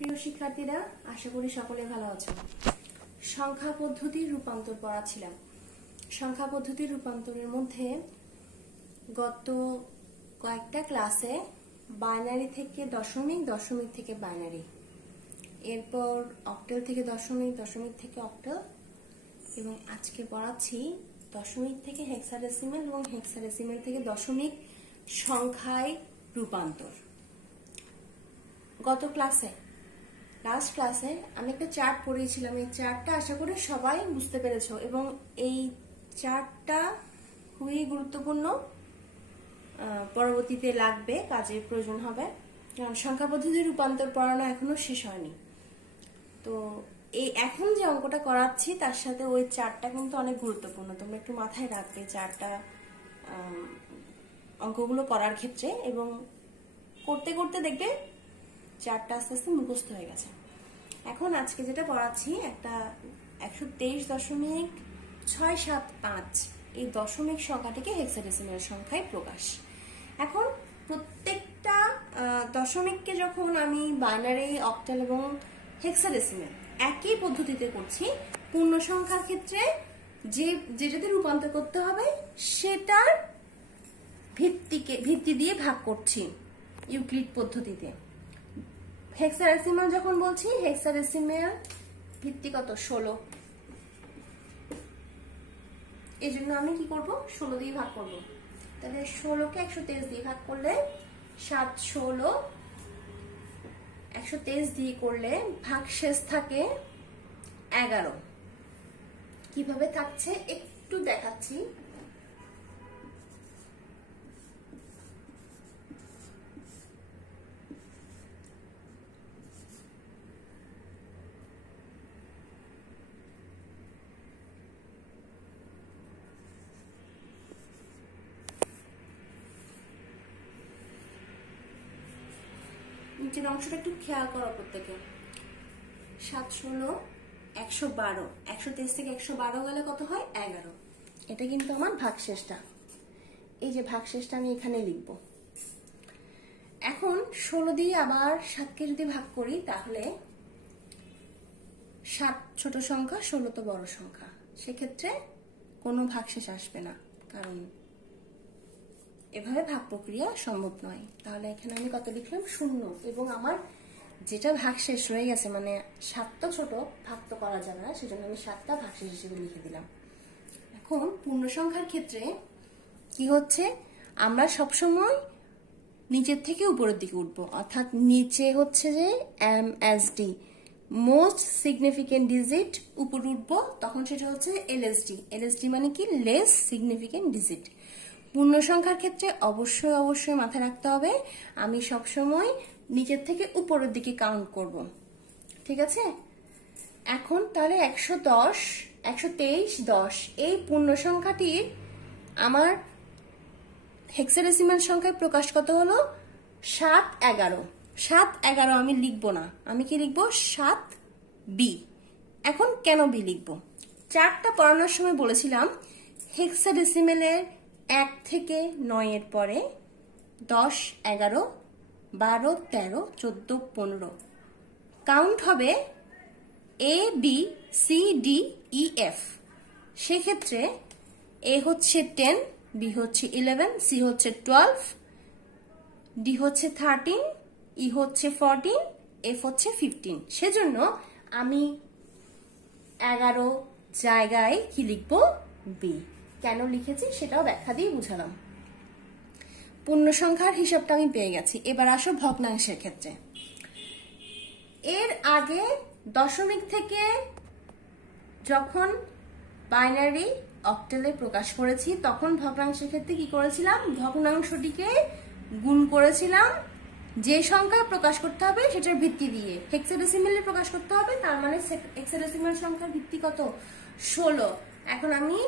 প্রিয় শিক্ষার্থীরা, আশা করি সকলে ভালো আছেন। সংখ্যা পদ্ধতির রূপান্তর পড়াছিলাম। সংখ্যা পদ্ধতির রূপান্তরের মধ্যে গত কয়েকটা ক্লাসে বাইনারি থেকে দশমিক, দশমিক থেকে বাইনারি, এরপর অক্টাল থেকে দশমিক, দশমিক থেকে অক্টাল, এবং আজকে পড়াচ্ছি দশমিক থেকে হেক্সাডেসিমেল এবং হেক্সাডেসিমেল থেকে দশমিক সংখ্যায় রূপান্তর। গত ক্লাসে লাস্ট ক্লাসে আমি একটা চার্ট পড়িয়েছিলাম। এই চার্টটা আশা করি সবাই বুঝতে পেরেছো এবং এই চার্টটা খুবই গুরুত্বপূর্ণ, পরবর্তীতে লাগবে, কাজের প্রয়োজন হবে। কারণ সংখ্যা পদ্ধতির রূপান্তর পড়ানো এখনো শেষ হয়নি। তো এই এখন যে অঙ্কটা করাচ্ছি তার সাথে ওই চার্টটা কিন্তু অনেক গুরুত্বপূর্ণ, তোমরা একটু মাথায় রাখবে চার্টটা অঙ্কগুলো করার ক্ষেত্রে, এবং করতে করতে দেখবে চারটা আস্তে আস্তে মুখস্থ হয়ে গেছে। এখন আজকে যেটা পড়াচ্ছি একটা 123.675 এই দশমিক সংখ্যাটিকে হেক্সাডেসিমেল সংখ্যায় প্রকাশ। এখন প্রত্যেকটা দশমিককে যখন আমি বাইনারি, অক্টাল এবং হেক্সাডেসিমেল একই পদ্ধতিতে করছি, পূর্ণ সংখ্যার ক্ষেত্রে যেটাতে রূপান্তর করতে হবে সেটার ভিত্তি দিয়ে ভাগ করছি ইউক্লিড পদ্ধতিতে। হেক্সাডেসিমেল যখন বলছি, হেক্সাডেসিমেল ভিত্তি কত? 16। এই জন্য আমি কি করব? 16 দিয়ে ভাগ করব। তাহলে 16কে 123 দিয়ে ভাগ করলে 7 16, 123 দিয়ে করলে ভাগশেষ থাকে 11। কিভাবে থাকছে একটু দেখাচ্ছি। নিচের অংশটা একটু খেয়াল করো প্রত্যেকে। 7 16, 112, 123 থেকে 112 গেলে কত হয়? 11। এটা কিন্তু আমার ভাগশেষটা। এই যে ভাগশেষটা আমি এখানে লিখব। এখন 16 দিয়ে আবার 7কে যদি ভাগ করি তাহলে 7 ছোট সংখ্যা, 16 তো বড় সংখ্যা, সেক্ষেত্রে কোনো ভাগশেষ আসবে না, কারণ এভাবে ভাগ প্রক্রিয়া সম্ভব নয়। তাহলে এখানে আমি কত লিখলাম? 0। এবং আমার যেটা ভাগশেষ রয়ে গেছে, মানে 7 তো ছোট, ভাগ তো করা যাবে না, সেজন্য আমি 7টা ভাগশেষ হিসেবে লিখে দিলাম। এখন পূর্ণ সংখ্যার ক্ষেত্রে কি হচ্ছে? আমরা সবসময় নিচের থেকে উপরের দিকে উঠবো, অর্থাৎ নিচে হচ্ছে যে MSD, মোস্ট সিগনিফিকেন্ট ডিজিট, উপর উঠবো তখন সেটা হচ্ছে LSD। LSD মানে কি? Less significant digit. পূর্ণ সংখ্যার ক্ষেত্রে অবশ্যই মাথায় রাখতে হবে আমি সবসময় নিচের থেকে উপরের দিকে কাউন্ট করব, ঠিক আছে? এখন তাহলে 110, 123, 10 এই পূর্ণ সংখ্যাটির আমার হেক্সাডেসিমাল সংখ্যায় প্রকাশ কত হলো? 7 11। 7 11 আমি লিখবো না, আমি কি লিখবো? 7B। এখন কেন বি লিখবো? চারটা পড়ানোর সময় বলেছিলাম হেক্সাডেসিমেলের 1 থেকে 9 এর পরে 10 11 12 13 14 15 কাউন্ট হবে ABCDEF। সেক্ষেত্রে A হচ্ছে 10, B হচ্ছে 11, C হচ্ছে 12, D হচ্ছে 13, E হচ্ছে 14, F হচ্ছে 15। সেজন্য আমি 11 জায়গায় কি লিখবো? B। কেন লিখেছি সেটাও ব্যাখ্যা দিয়ে বুঝালাম। পূর্ণ সংখ্যার হিসাবটা আমি পেয়ে গেছি। এবার আসো ভগ্নাংশের ক্ষেত্রে। এর আগে দশমিক থেকে যখন বাইনারি, অক্টালে প্রকাশ করেছি তখন ভগ্নাংশের ক্ষেত্রে কি করেছিলাম? ভগ্নাংশটিকে গুণ করেছিলাম যে সংখ্যা প্রকাশ করতে হবে সেটার ভিত্তি দিয়ে। হেক্সাডেসিমেলে প্রকাশ করতে হবে, তার মানে হেক্সাডেসিমেল সংখ্যার ভিত্তি কত? 16। এখন আমি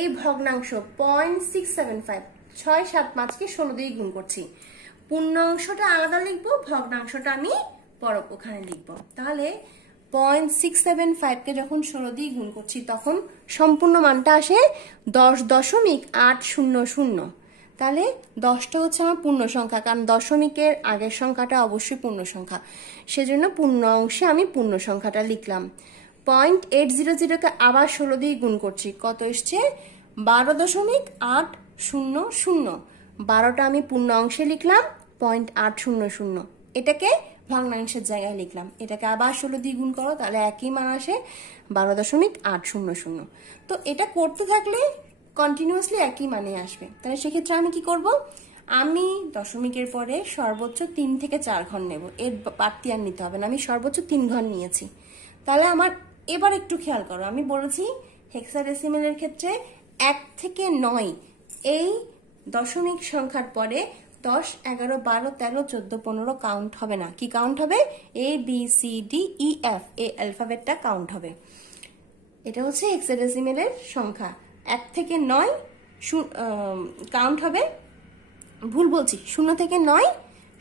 এই ভগ্নাংশ 0.675, 675কে 16 দিয়ে গুণ করছি। পূর্ণ অংশটা আলাদা লিখবো, ভগ্নাংশটা আমি ওখানে লিখবো। তাহলে 0.675কে যখন 16 দিয়ে গুণ করছি তখন সম্পূর্ণ মানটা আসে 10.800। তাহলে 10টা হচ্ছে আমার পূর্ণ সংখ্যা, কারণ দশমিকের আগের সংখ্যাটা অবশ্যই পূর্ণ সংখ্যা, সেজন্য পূর্ণ অংশে আমি পূর্ণ সংখ্যাটা লিখলাম। 0.800 কে আবার 16 দিয়ে গুণ করছি, কত এসছে 12.800। 12টা আমি পূর্ণ অংশে লিখলাম 0.800, এটাকে ভগ্নাংশের জায়গায় লিখলাম। এটাকে আবার 16 দিয়ে গুণ করো, তাহলে একই মান আসে 12.800। তো এটা করতে থাকলে কন্টিনিউয়াসলি একই মানে আসবে। তাহলে সেক্ষেত্রে আমি কি করব, আমি দশমিকের পরে সর্বোচ্চ 3 থেকে 4 ঘর নেব, এর বাড়তি আর নিতে হবে না, আমি সর্বোচ্চ 3 ঘর নিয়েছি। তাহলে আমার এবার একটু খেয়াল করো, আমি বলেছি হেক্সাডেসিমেলের ক্ষেত্রে 1 থেকে 9 এই দশমিক সংখ্যার পরে 10, 11, 12, 13, 14, 15 কাউন্ট হবে না। কি কাউন্ট হবে? ABCDEF, এই অ্যালফাবেটটা কাউন্ট হবে। এটা হচ্ছে হেক্সাডেসিমেলের সংখ্যা। 1 থেকে 9 কাউন্ট হবে, ভুল বলছি, 0 থেকে 9,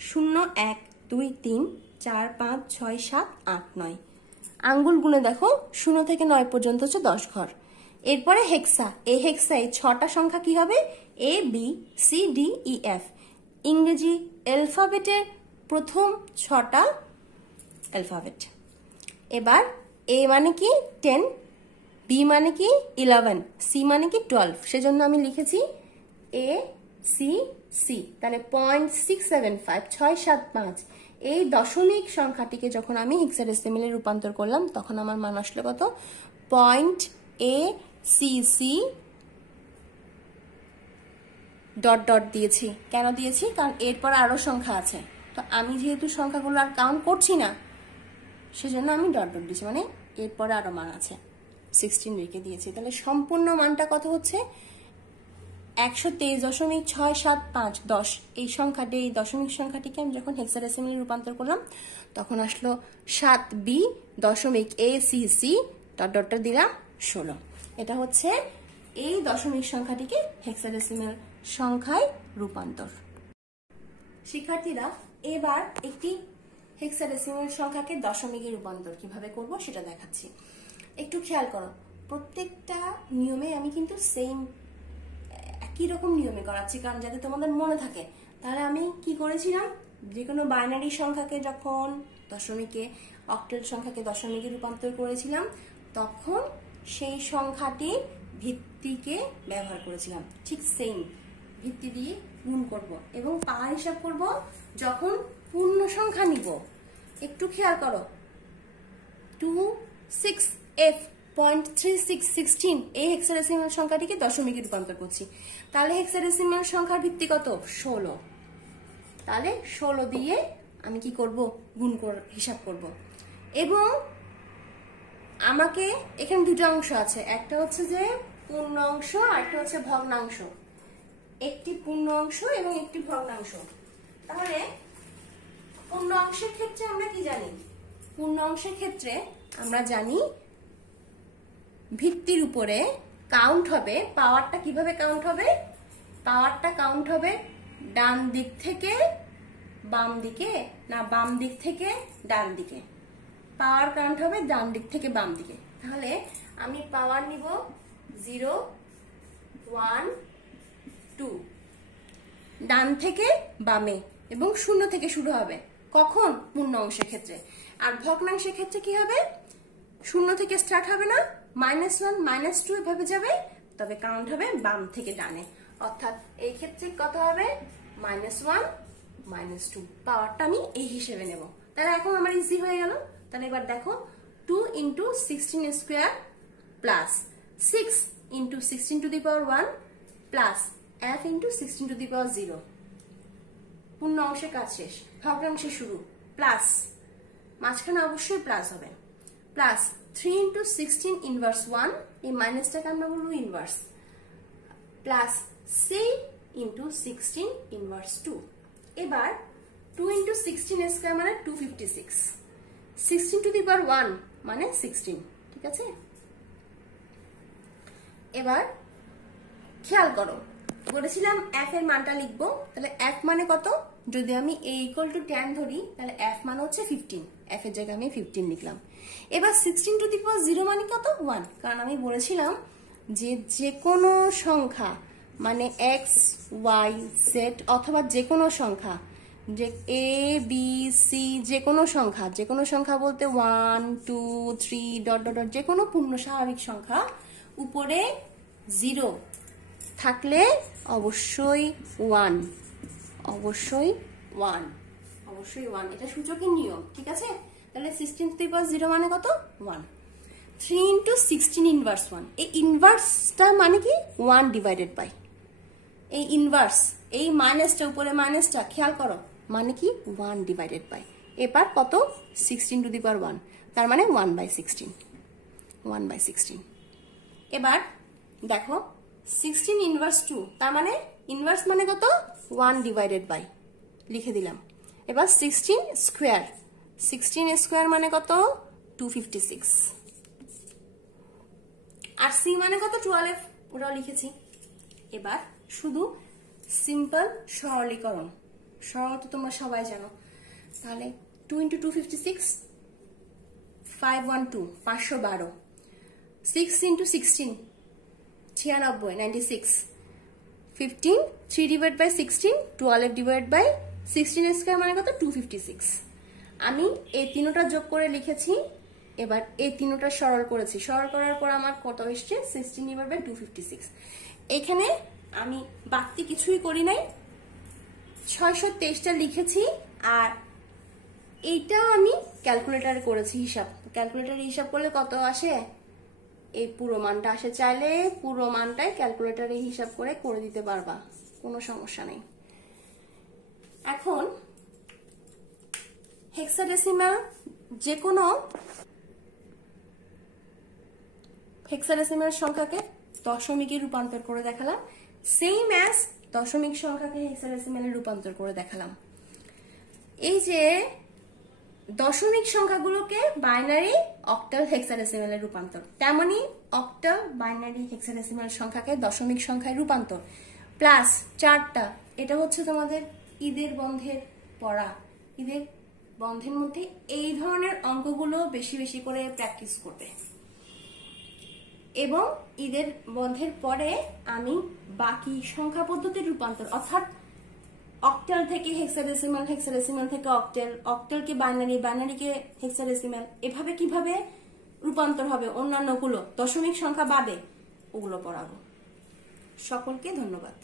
0, 1, 2, 3, 4, 5, 6, 7, 8, 9। আঙ্গুল গুনে দেখো 0 থেকে 9 পর্যন্ত হচ্ছে 10 ঘর। এরপরে হেক্সা, এই হেক্সা এই 6টা সংখ্যা কি হবে? ABCDEF, ইংরেজি অ্যালফাবেটের প্রথম 6টা অ্যালফাবেট। এবার A মানে কি 10, B মানে কি 11, C মানে কি 12, সেজন্য আমি লিখেছি ACC। তাহলে 0.675, 675 এই দশমিক সংখ্যাটিকে যখন আমি হেক্সাডেসিমেলে রূপান্তর করলাম, তখন আমার মান আসলো কত? .ACC ডট ডট দিয়েছি। কেন দিয়েছি? কারণ এরপর আরো সংখ্যা আছে, তো আমি যেহেতু সংখ্যাগুলো আর কাউন্ট করছি না, সেজন্য আমি ডট ডট দিয়েছি, মানে এরপরে আরো মান আছে, 16 রেখে দিয়েছি। তাহলে সম্পূর্ণ মানটা কত হচ্ছে? 123.67510। এই সংখ্যাটি, এই দশমিক সংখ্যাটিকে আমি যখন হেক্সাডেসিমেলে রূপান্তর করলাম, তখন আসলো 7B.ACC ডট ডটটা দিলাম 16। এটা হচ্ছে এই দশমিক সংখ্যাটিকে হেক্সাডেসিমেল সংখ্যায় রূপান্তর। শিক্ষার্থীরা, এবার একটি হেক্সাডেসিমেল সংখ্যাকে দশমিকে রূপান্তর কিভাবে করব সেটা দেখাচ্ছি। একটু খেয়াল করো, প্রত্যেকটা নিয়মে আমি কিন্তু সেম একই রকম নিয়মে করাচ্ছি, কারণ যাতে তোমাদের মনে থাকে। তাহলে আমি কি করেছিলাম, যে কোনো বাইনারি সংখ্যাকে যখন দশমিকে, অক্টেল সংখ্যাকে দশমিকে রূপান্তর করেছিলাম, তখন সেই সংখ্যাটি ভিত্তিকে ব্যবহার করেছিলাম। ঠিক সেম ভিত্তি দিয়ে গুণ করব এবং পাওয়ার হিসাব করব যখন পূর্ণ সংখ্যা নিব। একটু খেয়াল করো, 26F.3616 এই হেক্সাডেসিমেল সংখ্যাটিকে দশমিকে রূপান্তর করছি। তাহলে হেক্সাডেসিমেল সংখ্যার ভিত্তি কত? 16। তাহলে 16 দিয়ে আমি কি করব? গুণ হিসাব করব। এবং আমাকে এখানে দুটো অংশ আছে, একটা হচ্ছে যে পূর্ণ অংশ আর একটা হচ্ছে ভগ্নাংশ। একটি পূর্ণ অংশ এবং একটি ভগ্নাংশ। তাহলে পূর্ণ অংশের ক্ষেত্রে আমরা কি জানি? পূর্ণ অংশের ক্ষেত্রে আমরা জানি ভিত্তির উপরে কাউন্ট হবে। পাওয়ারটা কিভাবে কাউন্ট হবে? পাওয়ারটা কাউন্ট হবে ডান দিক থেকে বাম দিকে, না বাম দিক থেকে ডান দিকে। পাওয়ার কাউন্ট হবে ডান দিক থেকে বাম দিকে। তাহলে আমি পাওয়ার নিব 0, 1, 2 ডান থেকে বামে, এবং 0 থেকে শুরু হবে। কখন? পূর্ণ অংশের ক্ষেত্রে। আর ভগ্নাংশের ক্ষেত্রে কি হবে? 0 থেকে স্টার্ট হবে না, -1, -2 এভাবে যাবে, তবে কাউন্ট হবে বাম থেকে ডানে। অর্থাৎ এই ক্ষেত্রে কত হবে? -1, -2। পাওয়ারটা আমি এই হিসেবে নেব। তাহলে এখন আমার ইজি হয়ে গেল। তাহলে এবার দেখো, 2 × 16 square plus 6 × 16 to the power 1 plus f × 16 to the power 0। পূর্ণ অংশের কাজ শেষ, ভগ্নাংশে শুরু। প্লাস, মাঝখানে অবশ্যই প্লাস হবে, প্লাস 3 × 16 ইনভার্স 1, এই মাইনাসটাকে আমরা বলবো ইনভার্স, প্লাস c × 16 ইনভার্স 2। এবার 2 × 16 স্কয়ার মানে 256, 16 to the power 1 মানে 16। ঠিক আছে, এবার খেয়াল করো, বলেছিলাম f এর মানটা লিখবো। তাহলে f মানে কত? যদি আমি a = 10 ধরি, তাহলে f মানে হচ্ছে 15, f এর জায়গায় আমি 15 লিখলাম। এবার 16 to the power 0 মানে কত? 1, কারণ আমি বলেছিলাম যে কোনো সংখ্যা মানে এক্স ওয়াই জেড অথবা যে কোনো সংখ্যা, যে এ বি সি যে কোনো সংখ্যা বলতে 1 2 3 ডট ডট ডট যে কোনো পূর্ণ স্বাভাবিক সংখ্যা উপরে 0 থাকলে অবশ্যই 1, অবশ্যই 1, অবশ্যই 1, এটা সূচকের নিয়ম, ঠিক আছে? তাহলে 16 টু দি পাওয়ার 0 মানে কত? 1। 3 ইন্টু 16 ইনভার্স 1, এই ইনভার্সটা মানে কি 1 ডিভাইডেড বাই এই ইনভার্স, এই মাইনাসটা উপরে মাইনাসটা খেয়াল করো, মানে কি 1 ডিভাইডেড বাই এবার কত 16 টু দি পাওয়ার 1, তার মানে 1/16, 1/16। এবার দেখো 16 ইনভার্স 2, তার মানে ইনভার্স মানে কত 1 ডিভাইডেড বাই লিখে দিলাম। এবার 16 স্কোয়ার, 16 স্কোয়ার মানে কত 256, আর সি মানে কত 12, ওটাও লিখেছি। এবার শুধু সিম্পল সরলীকরণ, সরল তো তোমরা সবাই জানো, তাহলে 2 ইন্টু 256 512 512, 6 ইন্টু 16 96 96, 15 3 divide by 16 12 divide by 16 square মানে কত 256। আমি এই তিনটা যোগ করে লিখেছি, এবার এই তিনটা সরল করেছি, সরল করার পর আমার কত এসছে 16 ডিভাইড বাই 256। এখানে আমি বাড়তি কিছুই করি নাই, 623টা লিখেছি, আর এইটা আমি ক্যালকুলেটরে করেছি হিসাব। ক্যালকুলেটরে হিসাব করলে কত আসে, এই পুরো মানটা আসে, চাইলে পুরো মানটাই ক্যালকুলেটরে হিসাব করে দিতে পারবা, কোনো সমস্যা নেই। এখন হেক্সাডেসিমাল যে কোনো হেক্সাডেসিমাল সংখ্যাকে দশমিকে রূপান্তর করে দেখালাম, সেম অ্যাজ দশমিক সংখ্যাকে হেক্সাডেসিমালে রূপান্তর করে দেখালাম। এই যে দশমিক সংখ্যাগুলোকে বাইনারি অক্টাল হেক্সাডেসিমালে রূপান্তর, তেমনি অক্টাল বাইনারি হেক্সাডেসিমাল সংখ্যাকে দশমিক সংখ্যায় রূপান্তর প্লাস 4টা, এটা হচ্ছে তোমাদের ঈদের বন্ধের পড়া। ঈদের বন্ধের মধ্যে এই ধরনের অঙ্কগুলো বেশি বেশি করে প্র্যাকটিস করবে, এবং ঈদের বন্ধের পরে আমি বাকি সংখ্যা পদ্ধতির রূপান্তর, অর্থাৎ অক্টাল থেকে হেক্সাডেসিমাল, হেক্সাডেসিমাল থেকে অক্টাল, অক্টালকে বাইনারি, বাইনারিকে হেক্সাডেসিমাল, এভাবে কিভাবে রূপান্তর হবে অন্যান্যগুলো দশমিক সংখ্যা বাদে, ওগুলো পড়াবো। সকলকে ধন্যবাদ।